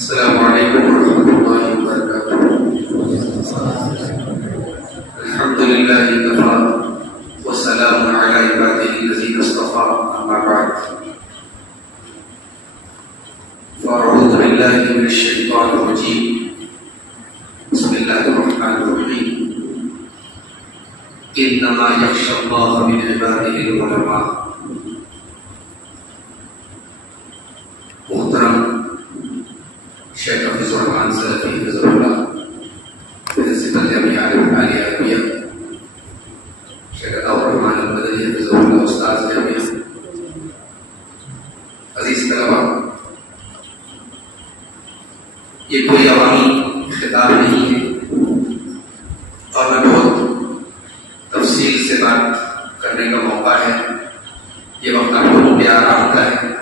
السلام علیکم ورحمۃ اللہ وبرکاتہ۔ الحمد للہ کفا والسلام علی عبادہ الذین اصطفیٰ، اما بعد فاعوذ باللہ من الشیطان الرجیم، بسم اللہ الرحمن الرحیم۔ انما یخشی اللہ من عبادہ العلماء۔ محترم شیخ حفیظ الرحمان سلفی حفظ اللہ، پرنسپل جامعہ عالیہ عربیہ، شیخ عطاء الرحمان المدنی حفظ اللہ، استاذ جامعہ، عزیز طلبہ، یہ کوئی عوامی خطاب نہیں ہے اور میں بہت تفصیل سے بات کرنے کا موقع ہے۔ یہ وقت آپ لوگوں کے آرام کا ہے۔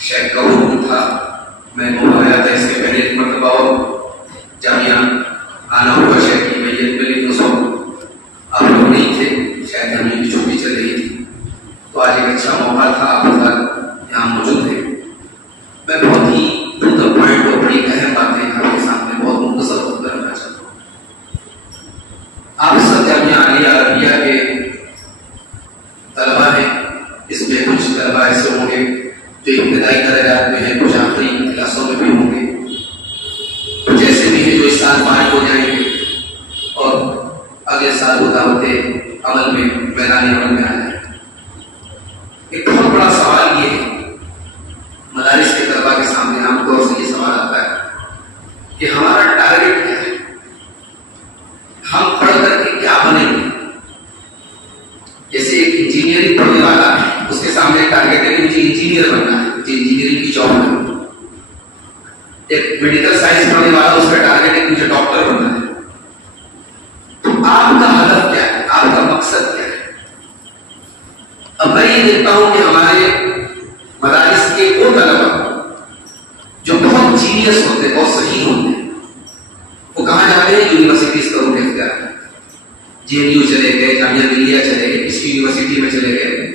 شیخ کا حکم تھا، میں آیا تھا اس کے پہلے ایک مرتبہ اور جامعہ آنا ہوا شیخ کی میت ملی تو سب آپ لوگ نہیں تھے، شاید جامعہ کی چھٹی چل رہی تھی، تو آج ایک اچھا موقع تھا، آپ حضرات یہاں موجود تھے۔ میں بہت ہی ٹو دا پوائنٹ اور بڑی اہم باتیں آپ کے سامنے بہت مختصر خطبہ رکھنا چاہتا ہوں۔ آپ سب جامعہ عالیہ عربیہ کے طلبہ ہیں، اس میں کچھ طلبہ ایسے ہوں گے جو ابتدائی درجات میں ہیں، کچھ آخری کلاسوں میں بھی ہوں گے، کچھ ایسے بھی ہیں جو اس سال فارغ ہو جائیں گے اور اگلے سال وہ دعوت عمل میں میدان عمل میں آ جائیں گے۔ ایک بہت بڑا سوال یہ ہے، مدارس کے طلبہ کے سامنے عام طور سے یہ سوال آتا ہے کہ ہمارا ٹارگیٹ کیا ہے، ہم پڑھ کر کے کیا بنیں گے۔ جیسے ایک انجینئرنگ پڑھنے والا ہے، اس کے سامنے ٹارگیٹ ہے کہ مجھے انجینئر بننا ہے، مجھے انجینئرنگ کی جاب کرنا ہے۔ ایک میڈیکل سائنس پڑھنے والا، اس کا ٹارگیٹ ہے کہ مجھے ڈاکٹر بننا ہے۔ تو آپ کا ہدف کیا ہے، آپ کا مقصد کیا ہے؟ اب میں یہ دیکھتا ہوں کہ ہمارے مدارس کے وہ طلبہ جو بہت جینیس ہوتے ہیں، بہت صحیح ہوتے ہیں، وہ کہاں جاتے ہیں؟ یونیورسٹیز کا روٹ اختیار کرتے ہیں۔ JNU چلے گئے، جامعہ ملیہ چلے گئے، کسی یونیورسٹی میں چلے گئے،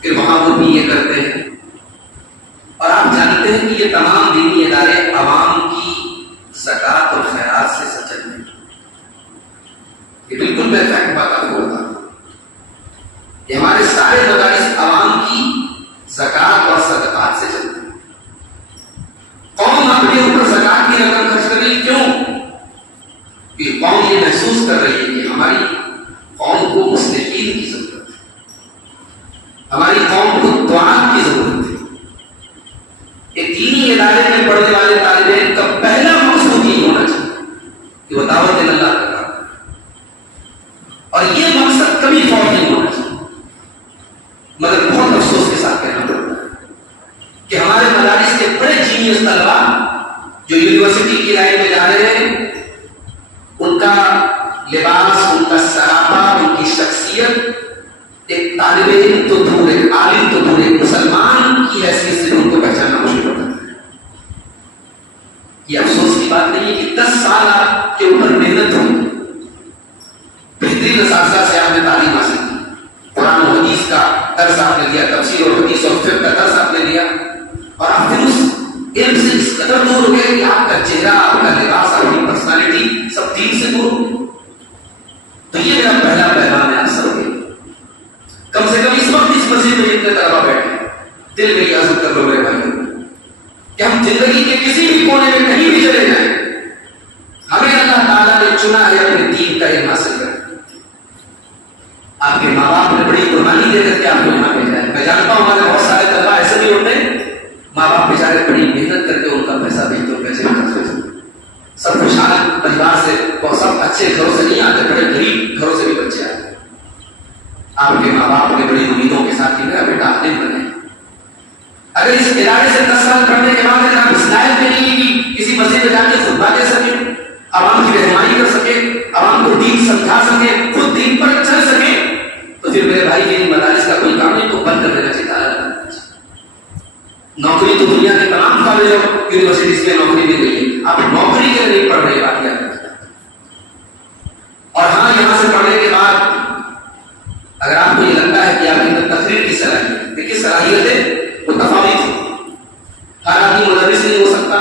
پھر وہاں وہ بھی یہ کرتے ہیں۔ اور آپ جانتے ہیں کہ یہ تمام دینی ادارے عوام کی زکوٰۃ اور خیرات سے سچل ہیں۔ یہ بالکل میں فیکٹ بات آپ کو بتا دوں، یہ ہمارے سارے مدارس عوام کی زکوٰۃ اور صدقات سے چلتے ہیں۔ قوم اپنے اوپر زکوٰۃ کی رقم خرچ کر رہی، کیوں؟ کہ قوم یہ محسوس کر رہی ہے کہ ہماری قوم کو مصلحین کی ضرورت ہے، ہماری قوم کو دعات کی ضرورت ہے۔ ایک دینی ادارے میں پڑھنے والے طالب علم کا پہلا مقصود یہ ہونا چاہیے کہ وہ دعوت اللہ کا کام کرے، اور یہ مقصد کبھی فوت نہیں ہونا چاہیے۔ مگر بہت افسوس کے ساتھ کہنا پڑتا ہے کہ ہمارے مدارس کے بڑے جینیس طلبہ جو یونیورسٹی کی لائن میں جا رہے ہیں، ان کا لباس، ان کا سراپا، ان کی شخصیت ایک طالب علم تو دور، ایک عالم تو دور، ایک مسلمان کی حیثیت سے ان کو پہچاننا مشکل ہوتا ہے۔ یہ افسوس کی بات نہیں ہے کہ 10 سال آپ کے اوپر محنت ہوئی، بہترین اساتذہ سے آپ نے تعلیم حاصل کی، قرآن و حدیث کا درس آپ نے لیا، تفسیر اور حدیث اور فقہ کا درس آپ نے لیا، اور آپ پھر اس علم سے اس قدر دور ہو گئے کہ آپ کا چہرہ، آپ کا لباس، آپ کی پرسنالٹی سب دین سے دور ہو گئے۔ تو یہ میرا پہلا پیغام ہے آپ سب کے، کم سے کم اس وقت اس مسجد میں جتنے طلبہ بیٹھے ہیں، دل میں یہ عزم کر لو میرے بھائی کہ ہم زندگی کے کسی بھی کونے میں کہیں بھی چلے جائیں، ہمیں اللہ تعالیٰ نے چنا ہے اپنے دین کا علم حاصل کرنا۔ آپ کے ماں باپ نے بڑی قربانی دے کر کے آپ کو یہاں بھیجا ہے۔ میں جانتا ہوں ہمارے بہت سارے طلبہ ایسے بھی ہوتے ہیں، ماں باپ بیچارے بڑی محنت کر کے ان کا پیسہ بھیجتے ہیں، پیسے خرچ کرتے ہیں، سب خوشحال پریوار سے، سب اچھے گھروں سے نہیں آتے، بڑے غریب گھروں سے بھی بچے آتے ہیں۔ آپ کے ماں باپ نے بڑی امیدوں کے ساتھ میرا بیٹا عالم بنے، اگر اس ادارے سے 10 سال پڑھنے کے بعد اگر آپ اس لائف میں نہیں کہ کسی مسجد میں جا کے خطبہ دے سکے، عوام کی رہنمائی کر سکے، عوام کو دین سمجھا سکے، خود دین پر چل سکے، تو پھر میرے بھائی دینی مدارس کا کوئی کام نہیں، تو بند کر دینا چاہیے، تالا لگانا چاہیے۔ نوکری تو دنیا کے تمام کالج اور یونیورسٹیز میں نوکری مل گئی ہے، آپ نوکری کے لیے نہیں پڑھ رہے، بات یاد رکھیں۔ اور ہاں، یہاں سے پڑھنے کے بعد اگر آپ کو یہ لگتا ہے کہ آپ کے اندر تقریر کی صلاحیت ہے، دیکھیے صلاحیت ہے وہ تفاوت ہے، ہر آدمی مدرس نہیں ہو سکتا،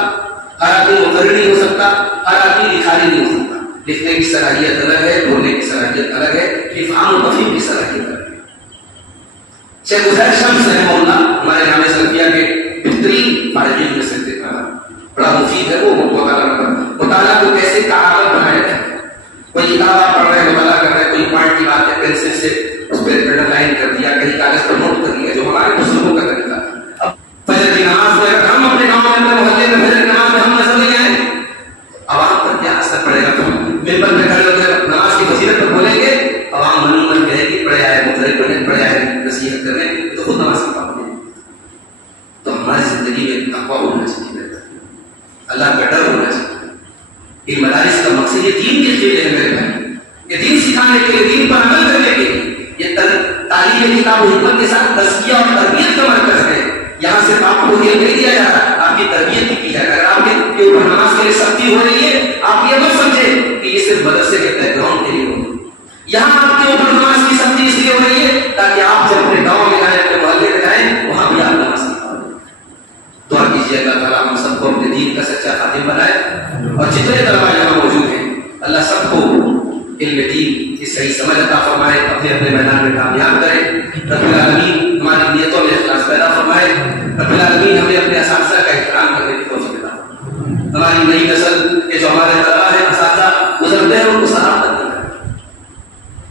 ہر آدمی مقرر نہیں ہو سکتا، ہر آدمی لکھاری نہیں ہو سکتا. لکھنے کی صلاحیت الگ ہے، بولنے کی صلاحیت الگ ہے، افہام و تفہیم کی صلاحیت الگ ہے. شیخ عزیر شمس رحمہ اللہ ہمارے نام سلفیہ کے بہترین فارغین میں سے تھے. بڑا مفید ہے وہ مطالعہ کو کیسے کارآمد بنایا جائے. کوئی کتاب آپ پڑھ رہے ہیں، مطالعہ کر رہے ہیں، کوئی پوائنٹ کی بات ہے پینسل سے اس پہ انڈر لائن کر دیا، کہیں کاغذ پر نوٹ کر دیا، جو ہمارے مسلموں کا طریقہ ہے. اب فجر کی نماز میں اگر ہم اپنے گاؤں میں اپنے محلے میں فجر کی نماز میں ہم نظر نہیں آئے، عوام پر کیا اثر پڑے گا؟ ممبر میں کھڑے ہو کر نماز کی فضیلت پر بولیں گے، عوام من من کہے کہ پڑھے آئے مدرک بنے، پڑھے آئے نصیحت کرنے، تو خود نماز کی پابندی. تو ہماری زندگی میں تقویٰ ہونا چاہیے، اللہ کا ڈر ہونا چاہیے. یہ مدارس کا مقصد یہ دین کے لیے ہے میرے بھائی، یہ دین سکھانے کے لیے، دین پر عمل کرنے کے لیے. یہ تعلیم کتاب و حکمت کے ساتھ تزکیہ اور تربیت کا مرکز ہے. یہاں سے آپ کو یہ نہیں دیا جا رہا، آپ کی تربیت بھی کی جائے. اگر آپ کے اوپر نماز کے لیے سختی ہو رہی ہے، آپ یہ مت سمجھیں کہ یہ صرف مدرسے کے بیک گراؤنڈ کے لیے ہو. یہاں آپ کے اوپر نماز کی سختی اس لیے ہو رہی ہے تاکہ آپ جب اپنے گاؤں میں جائیں، اپنے محلے میں جائیں، وہاں بھی آپ نماز سکھائیں. دعا کیجیے اللہ تعالیٰ ہم سب کو اپنے دین کا سچا خادم بنائے، اور جتنے طلباء یہاں موجود ہیں اللہ سب کو علم دین کی صحیح سمجھ عطا فرمائے، اپنے اپنے میدان میں کامیاب کرے. رب العالمین ہماری نیتوں میں اخلاص پیدا فرمائے. رب العالمین ہمیں اپنے اساتذہ کا احترام کرنے کی توفیق عطا فرمائے. ہماری نئی نسل کے جو ہمارے طلباء ہیں، اساتذہ گزرتے ہیں، ان کو سلام کرتے ہیں.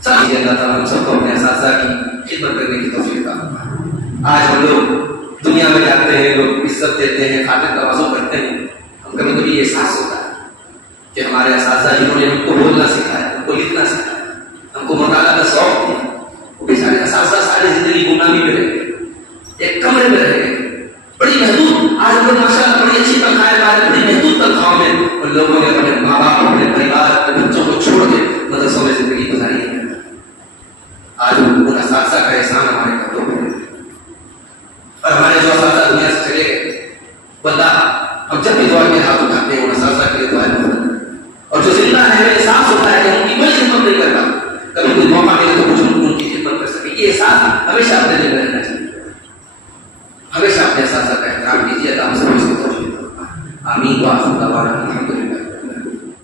سب اللہ تعالیٰ ہم سب کو اپنے اساتذہ کی خدمت کرنے کی توفیق عطا فرمائے. آج ہم لوگ دنیا میں جاتے ہیں، لوگ عزت دیتے ہیں، خاطر تواضع کرتے ہیں. ہم کبھی کبھی یہ احساس ہوتا ہے کہ ہمارے اساتذہ جنہوں نے ہم کو بولنا سکھایا، ہم کو لکھنا سکھایا، ہم کو مطالعہ کا شوق دیا، وہ بیچارے اساتذہ ساری زندگی غلامی میں رہ گئے، ایک کمرے میں رہ گئے، بڑی محدود. آج ہم لوگ ماشاء اللہ بڑی اچھی تنخواہیں پا رہے، بڑی محدود تنخواہوں میں ان لوگوں نے اپنے ماں باپ، اپنے پریوار، اپنے بچوں کو چھوڑ کے مدرسوں میں زندگی گزاری ہے. آج ان اساتذہ کا احسان ہمارے قدموں پر ہے. اور ہمارے جو اساتذہ دنیا سے چلے گئے، واللہ ہم جب بھی دعا کے ہاتھ اٹھاتے ہیں ان اساتذہ کے لیے دعائیں کرتے ہیں. اور جو زندہ ہے ہمیں احساس ہوتا ہے کہ ان کی کوئی خدمت نہیں کرتا، کبھی کوئی موقع ملے تو کچھ ان کی خدمت کر سکے. یہ احساس ہمیشہ اپنے دل میں رہنا چاہیے. ہمیشہ اپنے اساتذہ کا احترام کیجیے. اللہ ہم سب کو اس کی توفیق دے. آمین. وآخر دعوانا